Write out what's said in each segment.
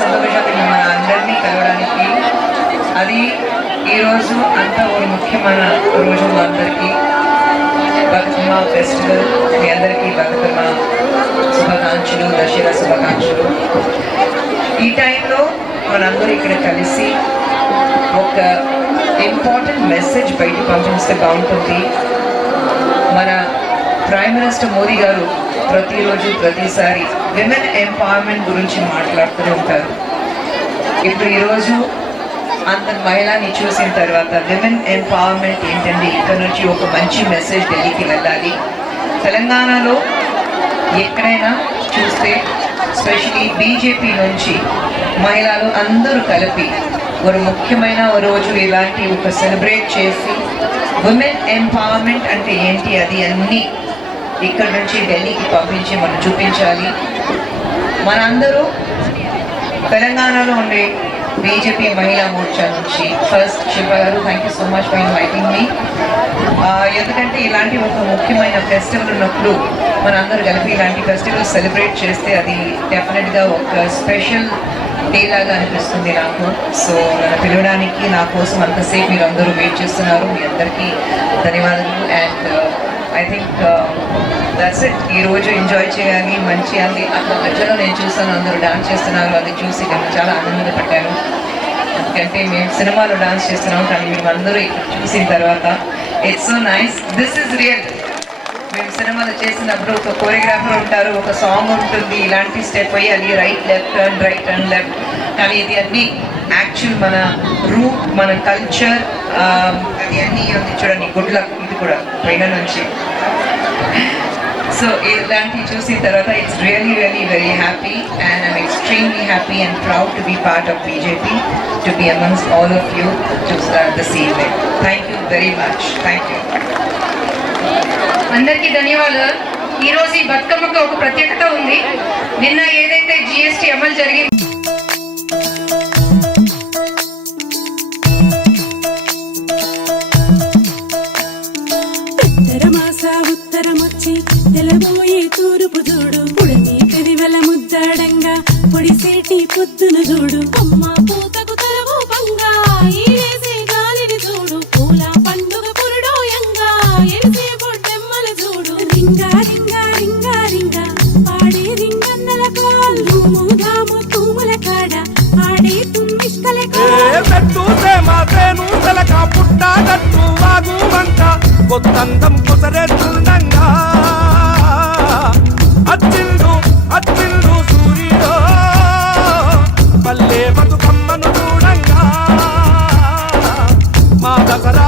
సంతోషం మన అందరినీ కలవడానికి. అది ఈరోజు అంత ఒక ముఖ్యమైన రోజు మా అందరికీ. బతుకమ్మ ఫెస్టివల్ మీ అందరికీ బతుకమ్మ శుభాకాంక్షలు దసరా శుభాకాంక్షలు. ఈ టైంలో మనందరూ ఇక్కడ కలిసి ఒక ఇంపార్టెంట్ మెసేజ్ బయట పంపిస్తే బాగుంటుంది. ప్రైమ్ మినిస్టర్ మోదీ గారు ప్రతిరోజు ప్రతిసారి విమెన్ ఎంపవర్మెంట్ గురించి మాట్లాడుతూ ఉంటారు. ఇప్పుడు ఈరోజు అంత మహిళని చూసిన తర్వాత విమెన్ ఎంపవర్మెంట్ ఏంటండి? ఇక్కడ నుంచి ఒక మంచి మెసేజ్ ఢిల్లీకి వెళ్ళాలి. తెలంగాణలో ఎక్కడైనా చూస్తే స్పెషలీ బీజేపీ నుంచి మహిళలు అందరూ కలిపి ఒక ముఖ్యమైన రోజు ఇలాంటి ఒక సెలబ్రేట్ చేసి ఉమెన్ ఎంపవర్మెంట్ అంటే ఏంటి? అది అన్నీ ఇక్కడ నుంచి ఢిల్లీకి పంపించి మనం చూపించాలి. మనందరూ తెలంగాణలో ఉండే బీజేపీ మహిళా మోర్చా నుంచి ఫస్ట్ శిల్ప గారు thank you so much for inviting మీ ఎందుకంటే ఇలాంటి ఒక ముఖ్యమైన ఫెస్టివల్ ఉన్నప్పుడు మనందరూ కలిపి ఇలాంటి ఫెస్టివల్ సెలబ్రేట్ చేస్తే అది డెఫినెట్గా ఒక స్పెషల్ డే లాగా అనిపిస్తుంది నాకు. సో నన్ను పిలవడానికి నా కోసం అంతసేపు మీరు అందరూ వెయిట్ చేస్తున్నారు. మీ అందరికీ ధన్యవాదాలు and I think that's it ఈరోజు ఎంజాయ్ చేయాలి మంచి అది అక్కడ మధ్యలో నేను చూసాను అందరూ డాన్స్ చేస్తున్నారు అది చూసి నేను చాలా ఆనందంగా ఎందుకంటే మేము సినిమాలో డాన్స్ చేస్తున్నాం కానీ మేము అందరూ ఇక్కడ చూసిన తర్వాత it's so nice this is real మేము సినిమాలు చేసినప్పుడు ఒక కోరియోగ్రాఫర్ ఉంటారు ఒక సాంగ్ ఉంటుంది ఇలాంటి స్టెప్ వేయాలి right left turn right turn left కానీ ఇది అన్ని యాక్చువల్ మన రూట్ మన కల్చర్ um, అది అన్నీ ఉంది చూడండి గుడ్ లక్ కూడా పైన నుంచి. సో ఇలాంటివి చూసిన తర్వాత it's really really very happy and I'm extremely happy and proud to be part of BJP to be amongst all of you to start the scene way thank you very much thank you అందరికీ ధన్యవాదాలు. ఈరోజు ఈ బతుకమ్మకు ఒక ప్రత్యేకత ఉంది. నిన్న ఏదైతే GST అమలు జరిగింది చూడు బతుకమ్మను చూడంగా. మా దసరా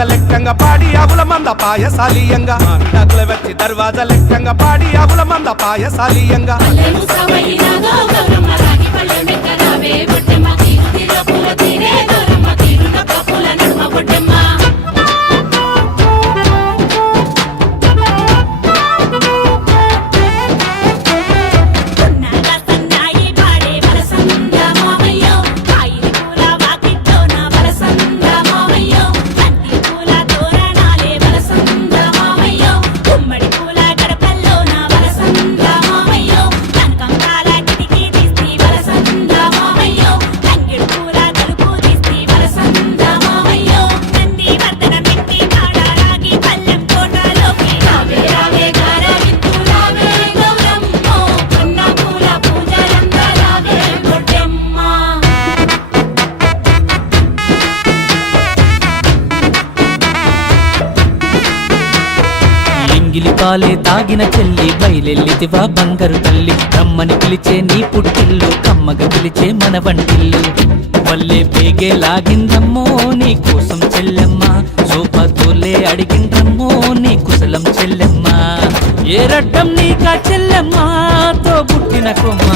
దర్వాజా లెక్కంగా పాడి ఆవుల మంద పాయసాలీయంగా. మామిడాకుల వచ్చి దర్వాజ లెక్కంగా పాడి ఆవుల మంద పాయసాలీయంగా. పాలే తాగిన చెల్లి బయలెల్లితివా బంగారు తల్లి. రమ్మని పిలిచే నీ పుట్టిల్లు కమ్మగా పిలిచే మన వంటిల్లు. వల్లే పేగే లాగిందమ్మో నీ కోసం చెల్లెమ్మ. సోఫా తోలే అడిగిందమ్మో నీ కుశలం చెల్లెమ్మ. ఏ రడ్డం నీకా చెల్లెమ్మ? తో పుట్టిన కొమ్మ.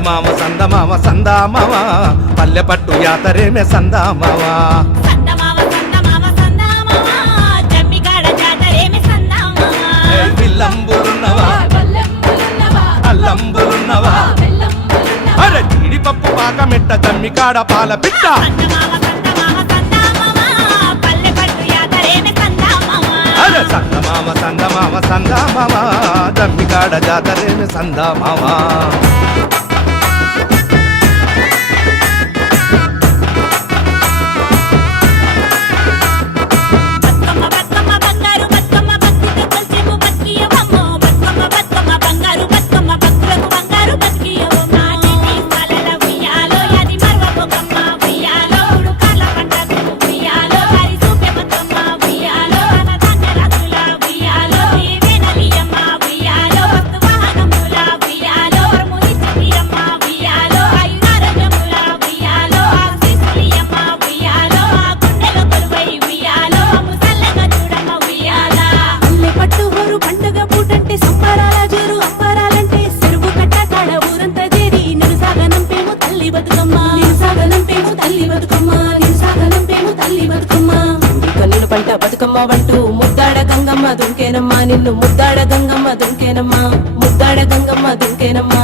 సందమామ సందమామ సందామామ. పల్లె పట్టు యాతరేమే సందామామ. పిల్లంబులున్నవా అల్లంబులున్నవా? అరే పాల పిట్ట. అరే సందమామ సందమామ సందామామ. జమ్మికాడ జాతరేమి సందామామా. గంగమ్మ అంటూ ముద్దాడ గంగమ్మ దుంకేనమ్మా నిన్ను ముద్దాడ గంగమ్మ దుంకేనమ్మా ముద్దాడ గంగమ్మ దుంకేనమ్మా.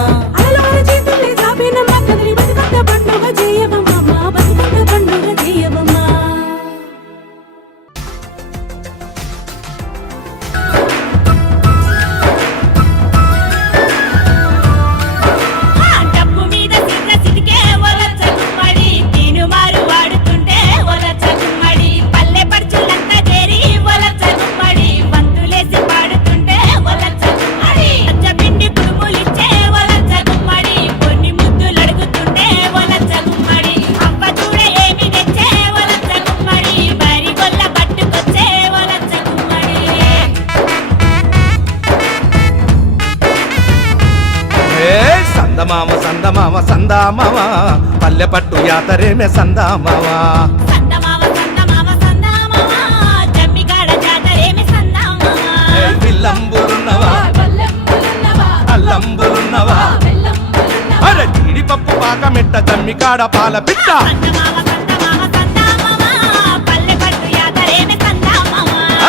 సందమామ సందమామ సందామామ. పల్లె పట్టు యాతరేమే సందామామ పిల్లంబులున్నవా అల్లంబులున్నవా? అరే పాల పిట్ట.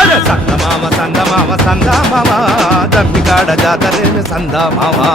అరే సందమామ సందమామ సందామామ. జమ్మికాడ జాతరేమి సందామామా.